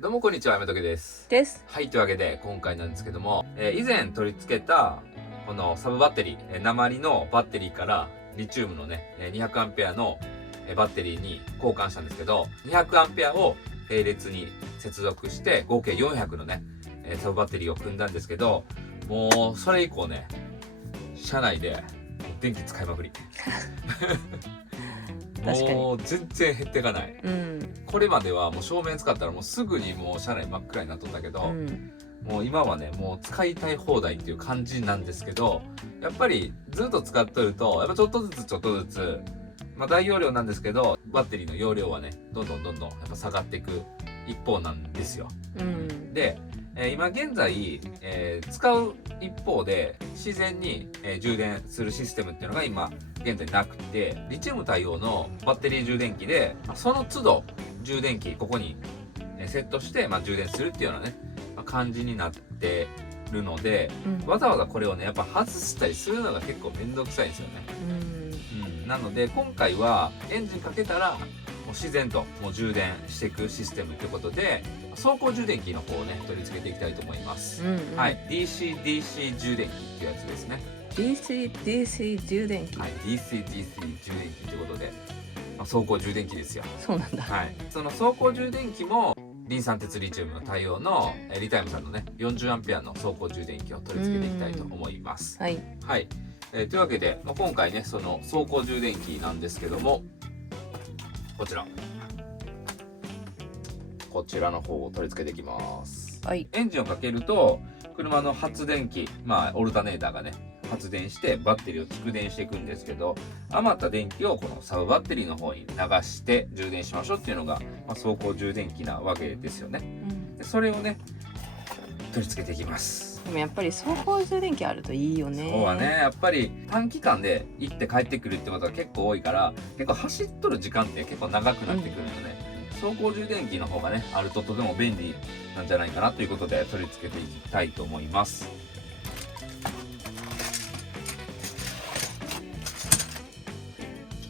どうもこんにちは、やめとけです。です。はい、というわけで今回なんですけども、以前取り付けたこのサブバッテリー、鉛のバッテリーからリチウムのね、200アンペアのバッテリーに交換したんですけど、200アンペアを並列に接続して合計400のね、サブバッテリーを組んだんですけど、もうそれ以降ね、車内で電気使いまくり。確かに。もう全然減っていかない。うん。これまではもう照明使ったらもうすぐにもう車内真っ暗になっとったけど、もう今はね、もう使いたい放題っていう感じなんですけど、やっぱりずっと使っとると、やっぱちょっとずつ、まあ大容量なんですけど、バッテリーの容量はね、どんどんやっぱ下がっていく一方なんですよ。で、今現在、使う一方で自然に、充電するシステムっていうのが今現在なくて、リチウム対応のバッテリー充電器でその都度充電器ここにセットして、充電するっていうようなね、感じになってるので、わざわざこれをねやっぱ外したりするのが結構めんどくさいんですよね。なので今回はエンジンかけたらもう自然ともう充電していくシステムということで、走行充電器の方をね取り付けていきたいと思います。はい、DC-DC 充電器っていうやつですね。DC 充電器。はい、DC-DC 充電器ということで、走行充電器ですよ。そうなんだ。はい、その走行充電器もリン酸鉄リチウムの対応のリタイムさんのね40アンペアの走行充電器を取り付けていきたいと思います。はい。はい、というわけで、今回ねその走行充電器なんですけども、こちらの方を取り付けていきます。はい。エンジンをかけると車の発電機、オルタネーターがね発電してバッテリーを蓄電していくんですけど、余った電気をこのサブバッテリーの方に流して充電しましょうっていうのが、走行充電器なわけですよね。でそれをね取り付けていきます。でもやっぱり走行充電器あるといいよね。そうはね、やっぱり短期間で行って帰ってくるってことが結構多いから、結構走っとる時間って結構長くなってくるので、走行充電器の方がねあるととても便利なんじゃないかなということで取り付けていきたいと思います。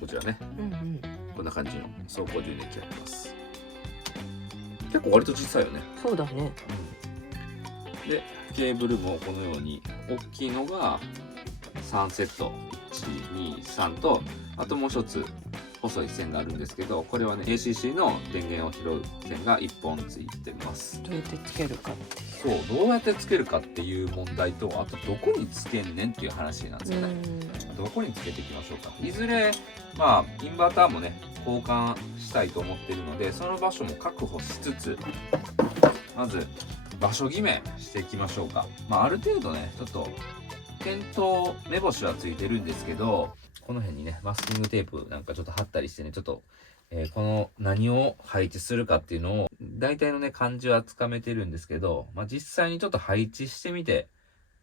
こちらね、こんな感じの走行充電器あります。結構割と小さいよね。そうだね。でケーブルもこのように大きいのが3セット、123と、あともう一つ細い線があるんですけど、これはね ACC の電源を拾う線が1本ついてます。どうやってつけるかってそう、どうやってつけるかっていう問題と、あとどこにつけんねんっていう話なんですよね。どこにつけていきましょうか。いずれインバーターもね交換したいと思ってるので、その場所も確保しつつ、まず場所決めしていきましょうか。ある程度ねちょっと点灯目星はついてるんですけど、この辺にねマスキングテープなんかちょっと貼ったりしてね、ちょっと、この何を配置するかっていうのを大体のね感じはつかめてるんですけど、実際にちょっと配置してみて、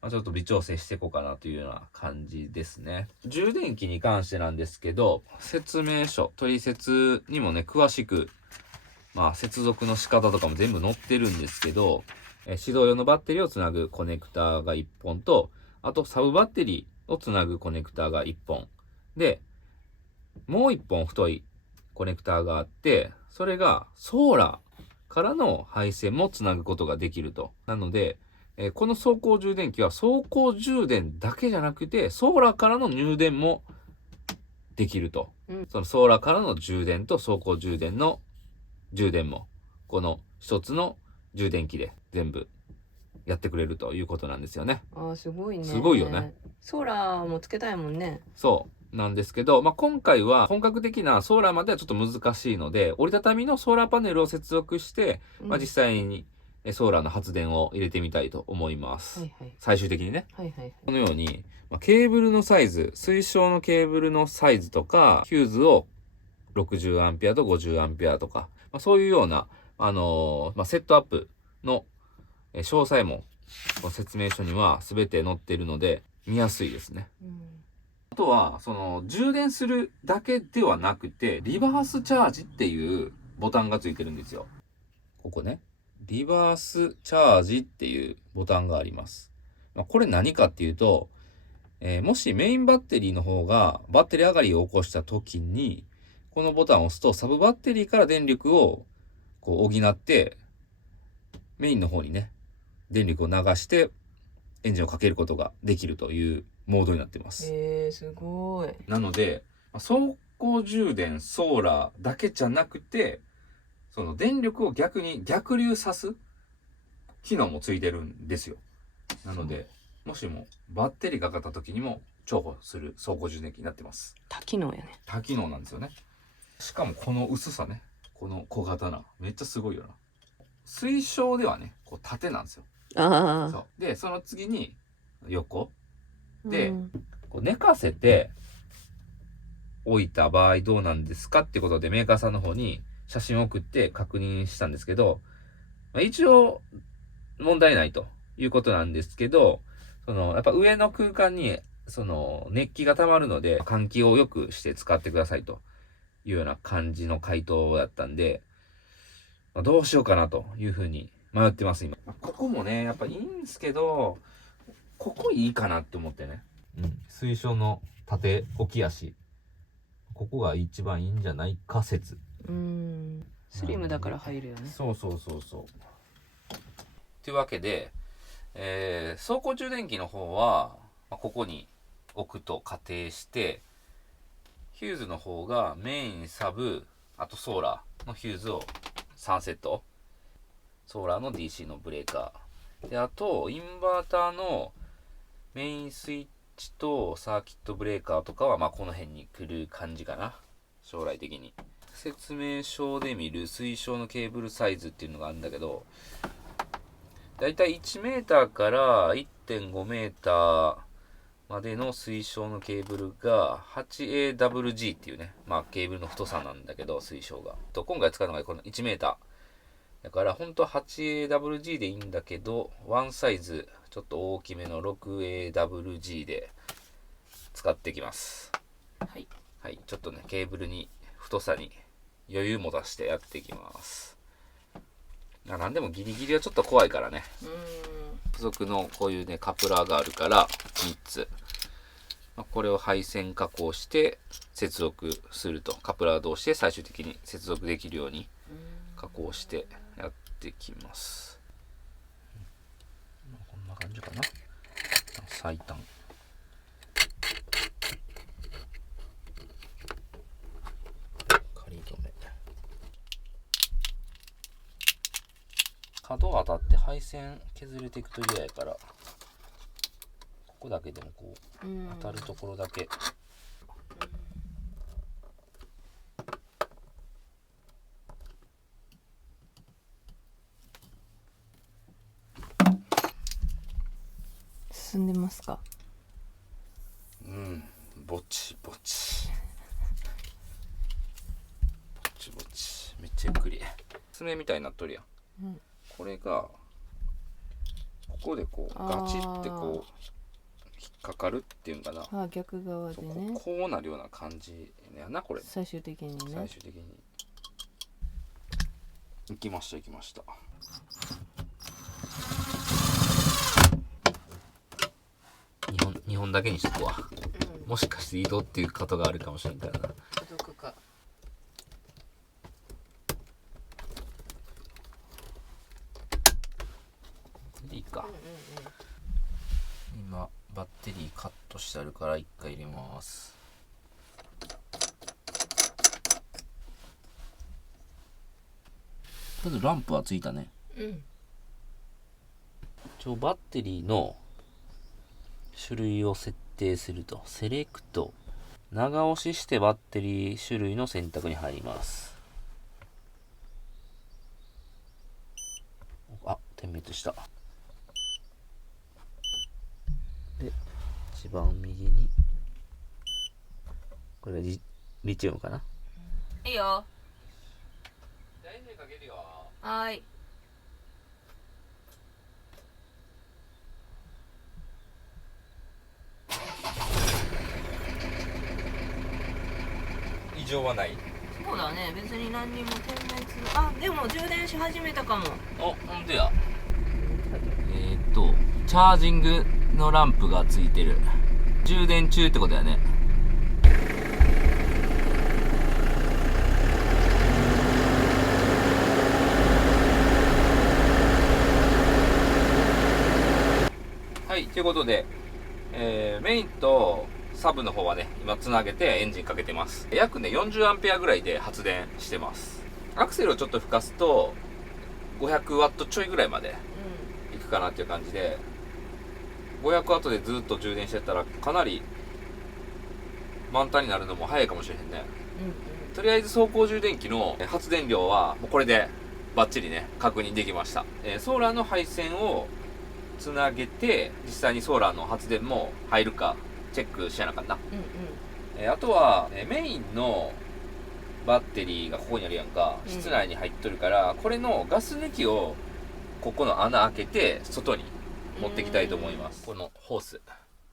ちょっと微調整していこうかなというような感じですね。充電器に関してなんですけど、説明書取説にもね詳しく接続の仕方とかも全部載ってるんですけど、指導用のバッテリーをつなぐコネクターが1本と、あとサブバッテリーをつなぐコネクターが1本で、もう1本太いコネクターがあって、それがソーラーからの配線もつなぐことができると。なので、この走行充電器は走行充電だけじゃなくてソーラーからの入電もできると。そのソーラーからの充電と走行充電の充電もこの一つの充電器で全部やってくれるということなんですよね。すごいね。すごいよね。ソーラーもつけたいもんね。そうなんですけど、今回は本格的なソーラーまではちょっと難しいので、折りたたみのソーラーパネルを接続して、実際にソーラーの発電を入れてみたいと思います。最終的にね。このように、ケーブルのサイズ、推奨のケーブルのサイズとか、ヒューズを60アンペアと50アンペアとか、そういうような、セットアップの詳細も説明書には全て載っているので見やすいですね。あとはその充電するだけではなくて、リバースチャージっていうボタンがついてるんですよ。ここね、リバースチャージっていうボタンがあります。これ何かっていうと、もしメインバッテリーの方がバッテリー上がりを起こした時に、このボタンを押すとサブバッテリーから電力をこう補ってメインの方にね、電力を流してエンジンをかけることができるというモードになってます。すごい。なので、走行充電、ソーラーだけじゃなくて、その電力を逆に逆流さす機能もついてるんですよ。なので、もしもバッテリーがかかった時にも重宝する走行充電器になってます。多機能やね。多機能なんですよね。しかもこの薄さね、この小型めっちゃすごいよな。推奨ではね、こう縦なんですよ。ああ。そうで、その次に横で、うんこう寝かせて置いた場合どうなんですかってことでメーカーさんの方に写真を送って確認したんですけど、一応問題ないということなんですけど、やっぱ上の空間に熱気が溜まるので換気を良くして使ってくださいというような感じの回答だったんで、どうしようかなというふうに迷ってます今。ここもねやっぱいいんですけど、ここいいかなって思ってね。推奨の縦置き足、ここが一番いいんじゃないか説。スリムだから入るよね。そう。というわけで、走行充電器の方は、ここに置くと仮定して、ヒューズの方がメイン、サブ、あとソーラーのヒューズを3セット。ソーラーの DC のブレーカー。で、あと、インバーターのメインスイッチとサーキットブレーカーとかは、この辺に来る感じかな。将来的に。説明書で見る推奨のケーブルサイズっていうのがあるんだけど、だいたい1メーターから 1.5 メーターまでの推奨のケーブルが 8AWG っていうね、ケーブルの太さなんだけど、推奨が。今回使うのがこの1メーター。だから本当は 8AWG でいいんだけど、ワンサイズちょっと大きめの 6AWG で使っていきます。はい。ちょっとね、ケーブルに太さに余裕持たしてやっていきます。なんでもギリギリはちょっと怖いからね。付属のこういうね、カプラーがあるから3つ。これを配線加工して接続すると。カプラー同士で最終的に接続できるように加工してやっていきます。こんな感じかな。最短。仮止め。角当たって配線削れていくと嫌やから、ここだけでもこう当たるところだけ。進んでますか？ぼちぼちめっちゃゆっくり爪みたいになっとるやん。これがここでこうガチってこう引っかかるっていうんかな。逆側でね。こうなるような感じやな、これ。最終的にね。最終的に行きました。2本だけにしとくわ。もしかして移動っていうことがあるかもしれんからな。届くか。いいか。今バッテリーカットしてあるから一回入れます。まずランプはついたね。バッテリーの種類を設定すると、セレクト、長押ししてバッテリー種類の選択に入ります。点滅した。で、一番右にこれがリチウムかな。いいよ。エンジンかけるよ。はい。異常はない。そうだね、別に何にも点滅。でも充電し始めたかも。ほんとや。チャージングのランプがついてる。充電中ってことやね。ということで、メインとサブの方はね、今つなげてエンジンかけてます。約ね、40アンペアぐらいで発電してます。アクセルをちょっと吹かすと、500ワットちょいぐらいまでいくかなっていう感じで、500ワットでずっと充電してたら、かなり満タンになるのも早いかもしれへんね。とりあえず走行充電器の発電量は、もうこれでバッチリね、確認できました。ソーラーの配線をつなげて、実際にソーラーの発電も入るかチェックしやなあかんな。あとは、メインのバッテリーがここにあるやんか、室内に入っとるから、これのガス抜きをここの穴開けて外に持っていきたいと思います。このホース、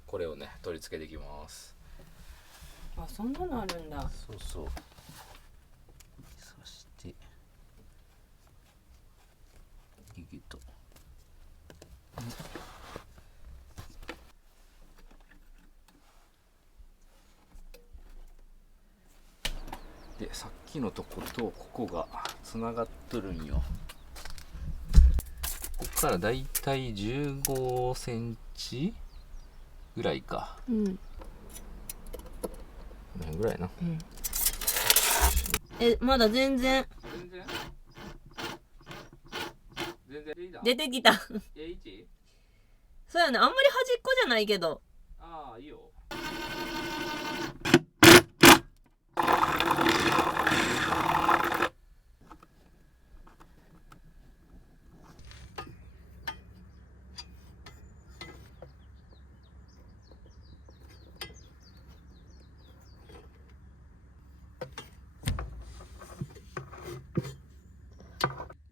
これをね取り付けていきます。あ、そんなのあるんだ。そうそう。そしてギュギュッと。で、さっきのとことここがつながっとるんよ。ここからだいたい15センチぐらいか。この辺ぐらいな。まだ全然出てきた。そうやね、あんまり端っこじゃないけど。ああ、いいよ。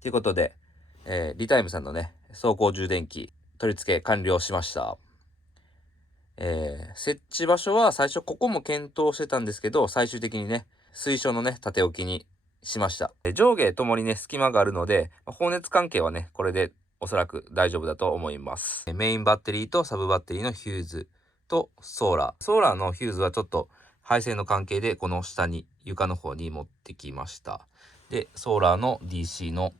ということで、リタイムさんのね、走行充電器取り付け完了しました。設置場所は最初ここも検討してたんですけど、最終的にね、水晶のね、縦置きにしました。上下ともにね、隙間があるので、放熱関係はね、これでおそらく大丈夫だと思います。メインバッテリーとサブバッテリーのヒューズとソーラー。ソーラーのヒューズはちょっと配線の関係でこの下に床の方に持ってきました。で、ソーラーの DC の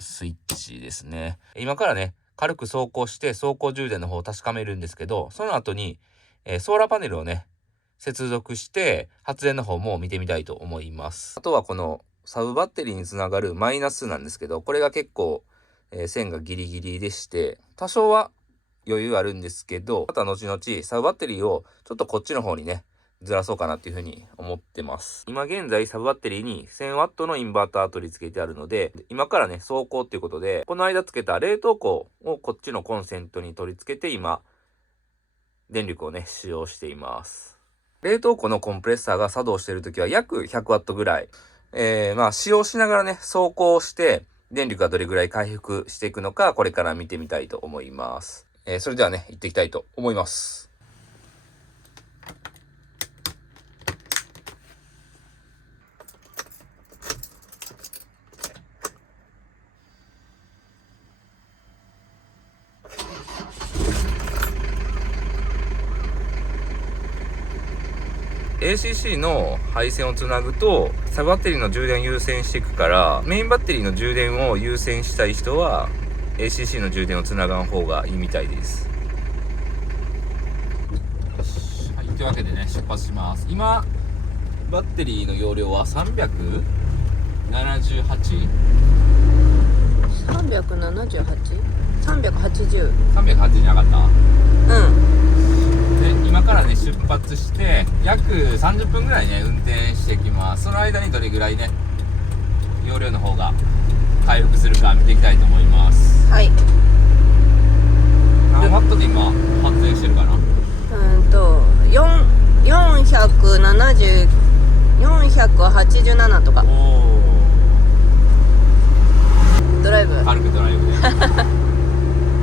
スイッチですね。今からね、軽く走行して走行充電の方を確かめるんですけど、その後に、ソーラーパネルをね、接続して発電の方も見てみたいと思います。あとはこのサブバッテリーにつながるマイナスなんですけど、これが結構、線がギリギリでして、多少は余裕あるんですけど、また後々サブバッテリーをちょっとこっちの方にね、ずらそうかなっていう風に思ってます。今現在サブバッテリーに 1000W のインバーター取り付けてあるので、今からね、走行っていうことで、この間つけた冷凍庫をこっちのコンセントに取り付けて今、電力をね、使用しています。冷凍庫のコンプレッサーが作動しているときは約 100W ぐらい。使用しながらね、走行して、電力がどれぐらい回復していくのか、これから見てみたいと思います。それではね、行っていきたいと思います。ACC の配線をつなぐとサブバッテリーの充電優先していくから、メインバッテリーの充電を優先したい人は ACC の充電をつながん方がいいみたいです。はい、というわけでね、出発します。今バッテリーの容量は 378？ 380？ 380なかった？うん。で、今からね、出発して約30分ぐらいね、運転してきます。その間にどれぐらいね、容量の方が回復するか見ていきたいと思います。はい。何ワットで今発電してるかな487とか。おドライブ。軽くドライブでは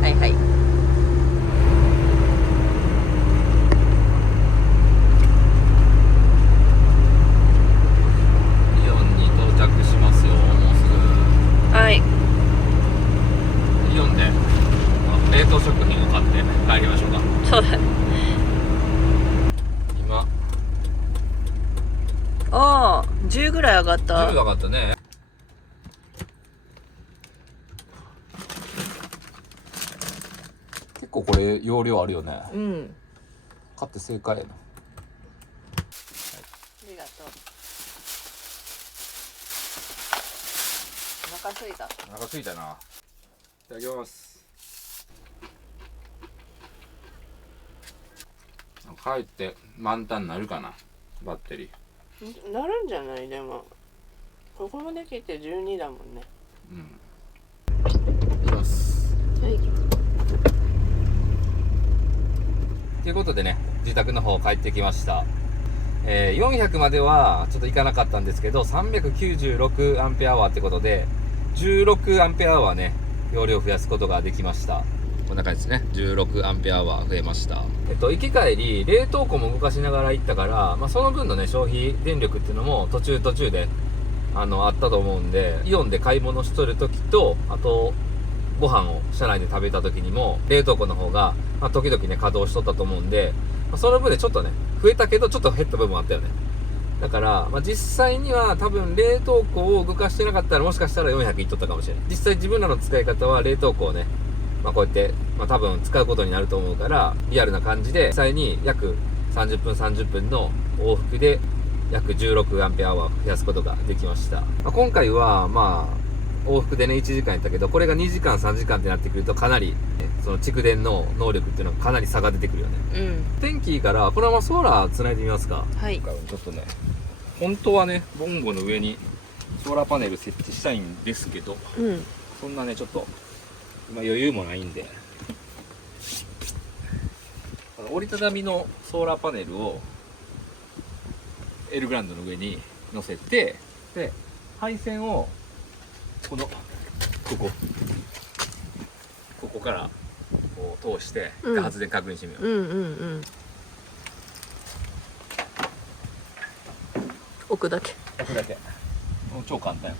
いはい。イオンに到着しますよ。もうすぐ。はい。イオンで冷凍食品を買って帰りましょうか。そうだ。今ああ、10ぐらい上がった。10上がったね。結構これ容量あるよね。うん。買って正解やな。ありがとう。お腹すいた。お腹すいたな。いただきます。帰って満タンになるかな、バッテリー。なるんじゃない？でもここまで来て12だもんね。うん。いきます。はい。ということでね、自宅の方帰ってきました。400まではちょっといかなかったんですけど、396アンペアワーってことで、16アンペアワーね、容量増やすことができました。こんな感じですね。16アンペアワー増えました。行き帰り、冷凍庫も動かしながら行ったから、その分のね、消費電力っていうのも途中で、あったと思うんで、イオンで買い物しとる時と、あと、ご飯を車内で食べた時にも、冷凍庫の方が、時々ね、稼働しとったと思うんで、その分でちょっとね、増えたけど、ちょっと減った部分あったよね。だから、実際には多分冷凍庫を動かしてなかったら、もしかしたら400いっとったかもしれない。実際自分らの使い方は冷凍庫をね、こうやって、多分使うことになると思うから、リアルな感じで、実際に約30分の往復で、約16アンペアワー増やすことができました。今回は、往復でね、1時間やったけど、これが2時間、3時間ってなってくると、かなり、その蓄電の能力っていうのはかなり差が出てくるよね。うん。天気いいから、このままソーラー繋いでみますか。はい。ちょっとね、本当はね、ボンゴの上にソーラーパネル設置したいんですけど、うん。そんなね、ちょっと、今余裕もないんで、折りたたみのソーラーパネルをエルグランドの上に乗せて、で配線をここからこう通して、うん、発電確認してみよう。うんうんうん。置くだけ。もう超簡単や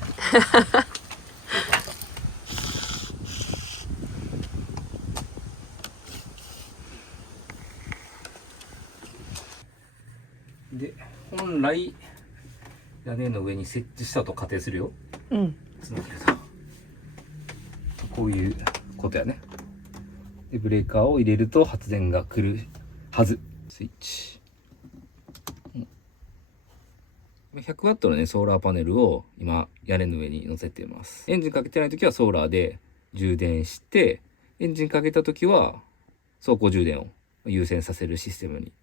で、本来屋根の上に設置したと仮定するよ。うん。こういうことやね。で、ブレーカーを入れると発電が来るはず。スイッチ。100ワットのね、ソーラーパネルを今屋根の上に乗せています。エンジンかけてないときはソーラーで充電して、エンジンかけたときは走行充電を優先させるシステムに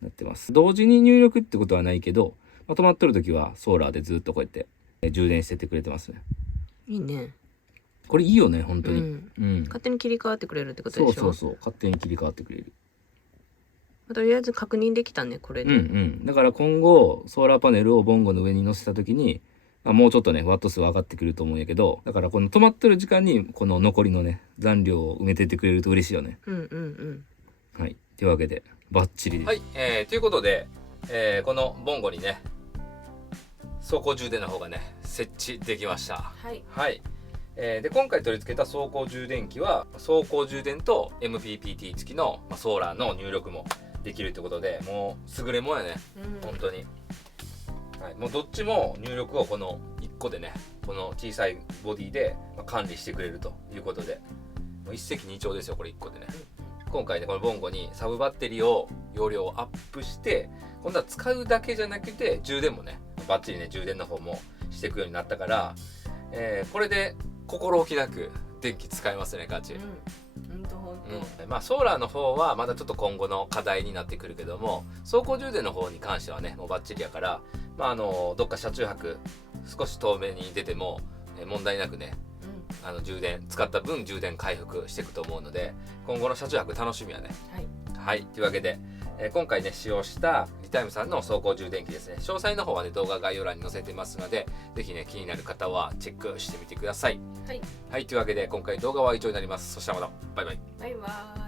なってます。同時に入力ってことはないけど、止まっとるときはソーラーでずっとこうやって充電してってくれてますね。いいね。これいいよね、本当に。うん。勝手に切り替わってくれるってことでしょ。そう。勝手に切り替わってくれる。とりあえず確認できたね、これで。だから今後、ソーラーパネルをボンゴの上に乗せたときに、もうちょっとね、ワット数上がってくると思うんやけど、だからこの止まってる時間に、この残りのね、残量を埋めてってくれると嬉しいよね。はい。というわけで、バッチリです。はい。ということで、このボンゴにね、走行充電の方がね、設置できました。はい。はい。で今回取り付けた走行充電器は走行充電と MPPT 付きの、ソーラーの入力もできるってことで、もう優れもんやね、本当に。はい、もうどっちも入力をこの1個でね、この小さいボディで管理してくれるということで、もう一石二鳥ですよ、これ1個でね。今回ね、このボンゴにサブバッテリーを容量をアップして、今度は使うだけじゃなくて充電もね、バッチリね、充電の方もしていくようになったから、これで心置きなく電気使えますね、ガチ。ソーラーの方はまだちょっと今後の課題になってくるけども、走行充電の方に関してはね、もうバッチリやから、どっか車中泊少し遠目に出ても問題なくね、充電使った分充電回復していくと思うので、今後の車中泊楽しみやね。はい、というわけで、今回ね使用したリタイムさんの走行充電器ですね、詳細の方はね動画概要欄に載せてますので、ぜひね気になる方はチェックしてみてください。はい、というわけで今回動画は以上になります。そしたらまたバイバイ。